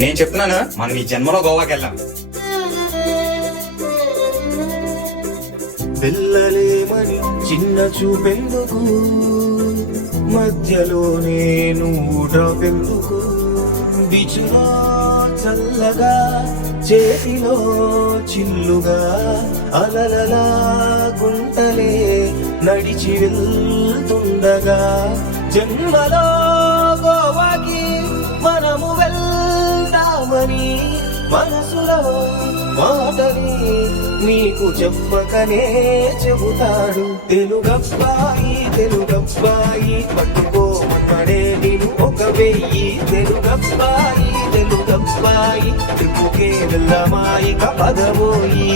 నేను చెప్తున్నాను, మనం ఈ జన్మలో గోవాకి వెళ్ళాం. వెళ్ళలేమని చిన్న చూపెందుకు, మధ్యలోనే నువ్వు డ్రాప్ ఎందుకు? బిచులో చల్లగా, చేతిలో చిల్లుగా, అలలలా గుంటలే నడిచి వెళ్తుండగా, జన్మలో గోవాకి మనము వెళ్దామని మనసులో మాటని నీకు చెప్పకనే చెబుతాడు. తెలుగబ్బాయి తెలుగబ్బాయి పట్టుకోమన్నాడే నేను ఒక వెయ్యి. తెలుగబ్బాయి తెలుగబ్బాయి ట్రిప్పుకే వెళ్ళమాయి పదమోయి.